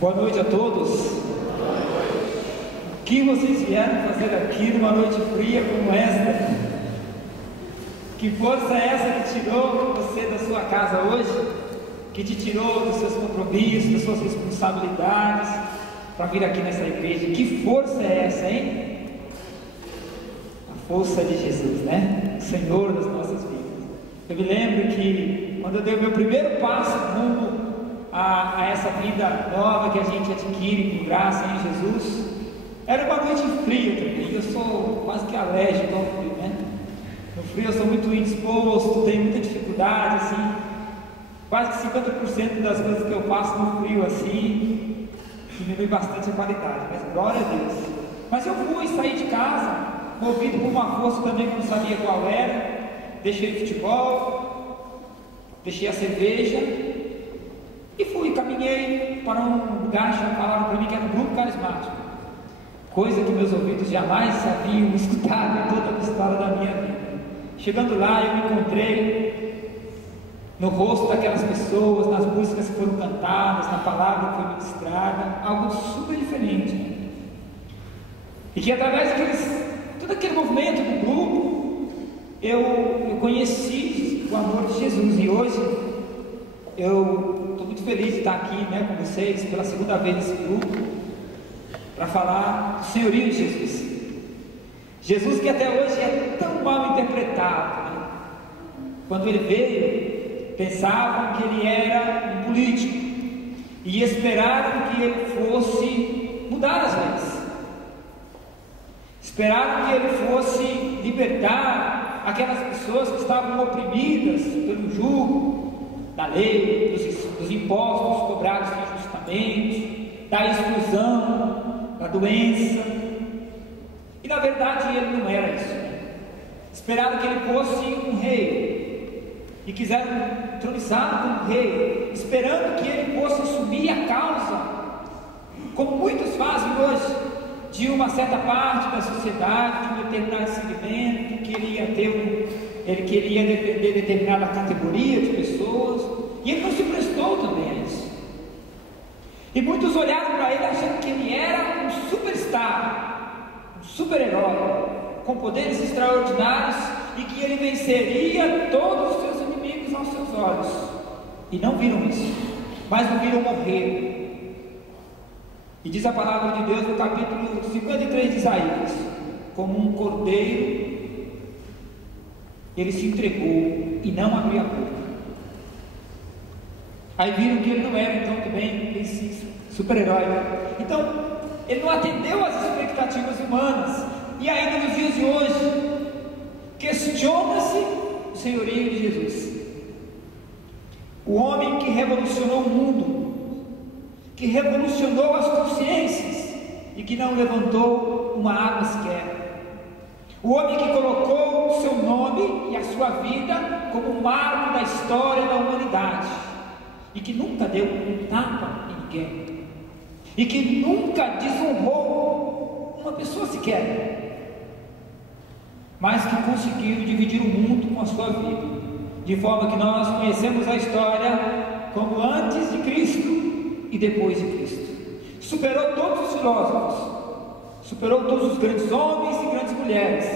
Boa noite a todos. O que vocês vieram fazer aqui numa noite fria como esta? Que força é essa que tirou você da sua casa hoje? Que te tirou dos seus compromissos, das suas responsabilidades para vir aqui nessa igreja? Que força é essa, hein? A força de Jesus, né? O Senhor das nossas vidas. Eu me lembro que quando eu dei o meu primeiro passo rumo a essa vida nova que a gente adquire por graça em Jesus, era uma noite fria também. Eu sou quase que alérgico ao frio, né? No frio eu sou muito indisposto, tenho muita dificuldade, assim. Quase que 50% das coisas que eu faço no frio, assim, diminui bastante a qualidade, mas glória a Deus. Mas eu fui sair de casa, movido por uma força também que eu não sabia qual era. Deixei o futebol, deixei a cerveja e fui, caminhei para um lugar que falaram para mim que era um grupo carismático, coisa que meus ouvidos jamais haviam escutado em toda a história da minha vida. Chegando lá, eu me encontrei no rosto daquelas pessoas, nas músicas que foram cantadas, na palavra que foi ministrada, algo super diferente. E que através todo aquele movimento do grupo, eu conheci o amor de Jesus. E hoje eu estou muito feliz de estar aqui, né, com vocês pela segunda vez nesse grupo, para falar do senhorio de Jesus. Jesus que até hoje é tão mal interpretado, né? Quando ele veio, pensavam que ele era um político e esperaram que ele fosse mudar as leis, esperaram que ele fosse libertar aquelas pessoas que estavam oprimidas pelo jugo da lei, dos impostos cobrados injustamente, da exclusão, da doença. E na verdade ele não era isso, né? Esperaram que ele fosse um rei e quiseram entronizá-lo como rei, esperando que ele fosse assumir a causa, como muitos fazem hoje, de uma certa parte da sociedade, de um determinado segmento, que ele ia defender determinada categoria de pessoas, e ele não se prestou também a isso. E muitos olharam para ele achando que ele era um superstar, um super-herói, com poderes extraordinários, e que ele venceria todos os seus inimigos aos seus olhos. E não viram isso, mas o viram morrer. E diz a palavra de Deus no capítulo 53 de Isaías: como um cordeiro, ele se entregou e não abriu a boca. Aí viram que ele não era então também esse super-herói. Então, ele não atendeu às expectativas humanas. E ainda nos dias de hoje, questiona-se o senhorio de Jesus. O homem que revolucionou o mundo, que revolucionou as consciências e que não levantou uma arma sequer. O homem que colocou o seu nome e a sua vida como um marco da história da humanidade e que nunca deu um tapa em ninguém e que nunca desonrou uma pessoa sequer, mas que conseguiu dividir o mundo com a sua vida, de forma que nós conhecemos a história como antes de Cristo e depois de Cristo. Superou todos os filósofos, superou todos os grandes homens e grandes mulheres,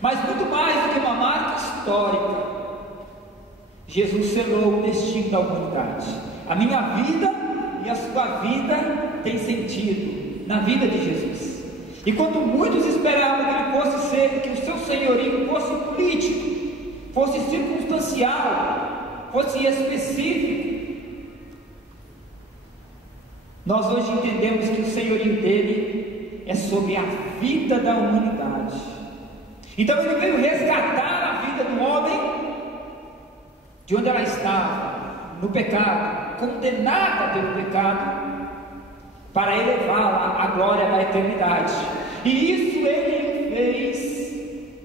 mas muito mais do que uma marca histórica, Jesus selou o destino da humanidade. A minha vida e a sua vida tem sentido na vida de Jesus. E quando muitos esperavam que ele fosse ser, que o seu senhorio fosse político, fosse circunstancial, fosse específico, nós hoje entendemos que o senhorio dele é sobre a vida da humanidade. Então ele veio resgatar a vida do homem de onde ela estava, no pecado, condenada pelo pecado, para elevá-la à glória da eternidade. E isso ele fez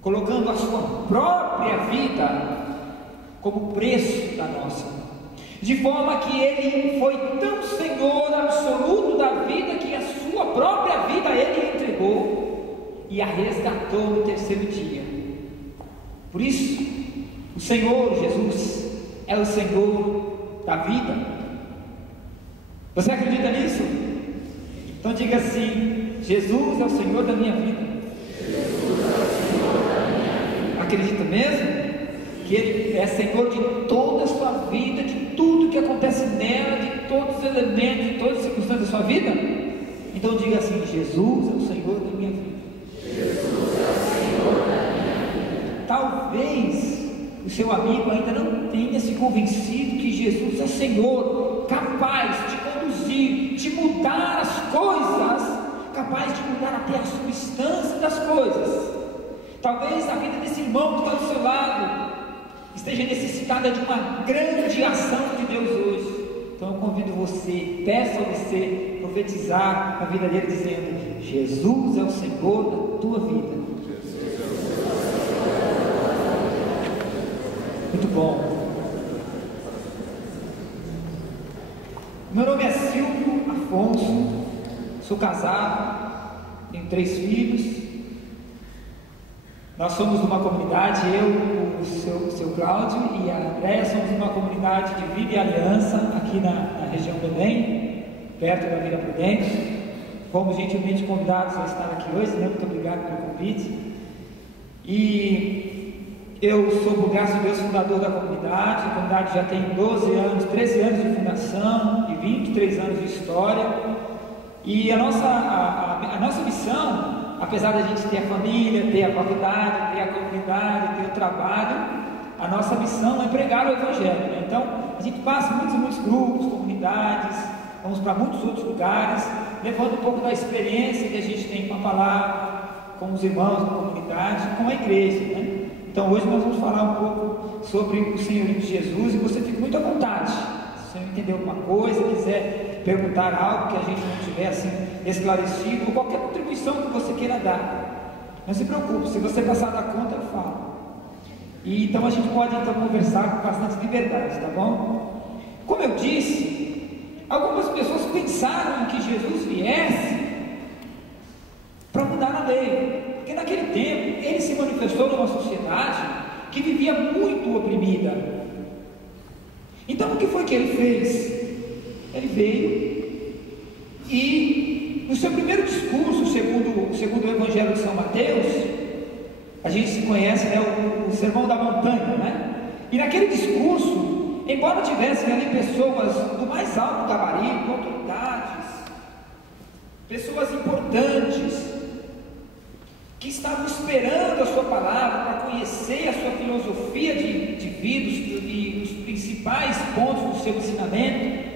colocando a sua própria vida como preço da nossa, de forma que ele foi tão senhor absoluto da vida que a sua própria vida ele entregou e a resgatou no terceiro dia. Por isso o Senhor Jesus é o Senhor da vida. Você acredita nisso? Então diga assim: Jesus é o Senhor da minha vida. Acredita mesmo? Que Ele é Senhor de toda a sua vida, de tudo que acontece nela, de todos os elementos, de todas as circunstâncias da sua vida? Então diga assim: Jesus é o Senhor da minha vida. Jesus é o Senhor da minha vida. Talvez o seu amigo ainda não tenha se convencido que Jesus é Senhor, capaz de conduzir, de mudar as coisas, capaz de mudar até a substância das coisas. Talvez a vida desse irmão que está do seu lado esteja necessitada de uma grande ação de Deus hoje. Então eu convido você, peço a você profetizar na vida dele, dizendo: Jesus é o Senhor da tua vida. Muito bom. Meu nome é Silvio Afonso, sou casado, tenho 3 filhos. Nós somos de uma comunidade, eu, o seu Cláudio e a Andréia, somos de uma comunidade de Vida e Aliança aqui na região do Belém, perto da Vila Prudente. Fomos gentilmente convidados a estar aqui hoje, né? Muito obrigado pelo convite. E eu sou, por graça de Deus, fundador da comunidade. A comunidade já tem 12 anos, 13 anos de fundação e 23 anos de história. E a nossa missão, apesar da gente ter a família, ter a faculdade, ter a comunidade, ter o trabalho, a nossa missão é pregar o Evangelho, né? Então, a gente passa muitos grupos, comunidades, vamos para muitos outros lugares, levando um pouco da experiência que a gente tem com a palavra, com os irmãos da comunidade, com a igreja, né? Então, hoje nós vamos falar um pouco sobre o senhorio de Jesus, e você fica muito à vontade. Se você não entender alguma coisa, quiser perguntar algo que a gente não tiver assim esclarecido, ou qualquer contribuição que você queira dar, não se preocupe, se você passar da conta, eu falo. E então a gente pode então conversar com bastante liberdade, tá bom? Como eu disse, algumas pessoas pensaram que Jesus viesse para mudar a lei, porque naquele tempo ele se manifestou numa sociedade que vivia muito oprimida. Então o que foi que ele fez? Ele veio e no seu primeiro discurso, segundo o Evangelho de São Mateus, a gente se conhece, né, o Sermão da Montanha, né? E naquele discurso, embora tivessem ali pessoas do mais alto gabarito, autoridades, pessoas importantes, que estavam esperando a sua palavra para conhecer a sua filosofia de vida e os principais pontos do seu ensinamento,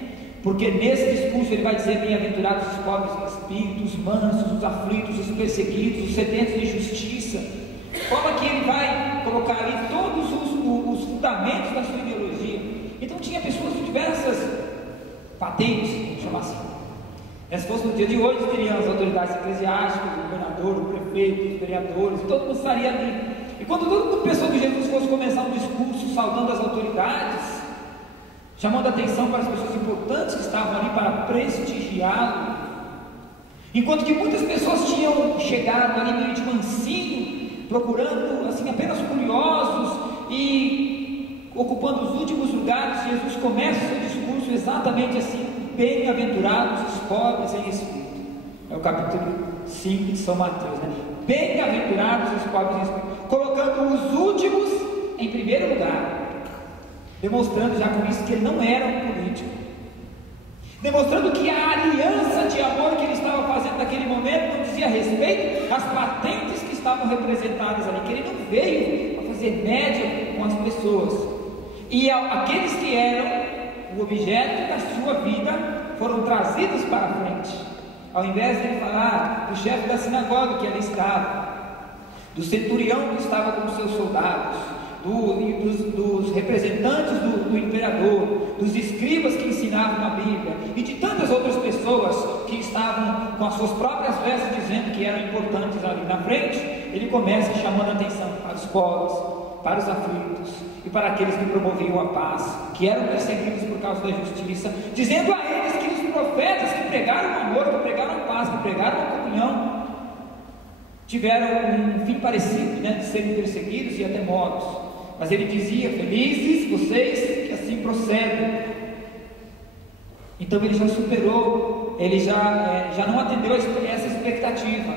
porque nesse discurso ele vai dizer: bem-aventurados os pobres em espírito, os mansos, os aflitos, os perseguidos, os sedentos de justiça. Forma que ele vai colocar ali todos os fundamentos da sua ideologia. Então tinha pessoas de diversas patentes, vamos chamar assim. Se fosse no dia de hoje, teriam as autoridades eclesiásticas, o governador, o prefeito, os vereadores, todo mundo estaria ali. E quando todo mundo pensou que Jesus fosse começar um discurso saudando as autoridades, chamando a atenção para as pessoas importantes que estavam ali para prestigiá-lo, enquanto que muitas pessoas tinham chegado ali meio de mansinho, procurando assim apenas curiosos e ocupando os últimos lugares, Jesus começa o seu discurso exatamente assim: bem-aventurados os pobres em espírito. É o capítulo 5 de São Mateus, né? Bem-aventurados os pobres em espírito, colocando os últimos em primeiro lugar, demonstrando já com isso que ele não era um político, demonstrando que a aliança de amor que ele estava fazendo naquele momento não dizia respeito às patentes que estavam representadas ali, que ele não veio a fazer média com as pessoas, e aqueles que eram o objeto da sua vida foram trazidos para a frente. Ao invés de ele falar do chefe da sinagoga que ali estava, do centurião que estava com os seus soldados, dos representantes do imperador, dos escribas que ensinavam a Bíblia e de tantas outras pessoas que estavam com as suas próprias vestes dizendo que eram importantes ali na frente, ele começa chamando a atenção para os pobres, para os aflitos e para aqueles que promoviam a paz, que eram perseguidos por causa da justiça, dizendo a eles que os profetas que pregaram o amor, que pregaram a paz, que pregaram a comunhão, tiveram um fim parecido, né, de serem perseguidos e até mortos. Mas ele dizia: felizes vocês que assim procedem. Então ele já superou, ele já não atendeu essa expectativa.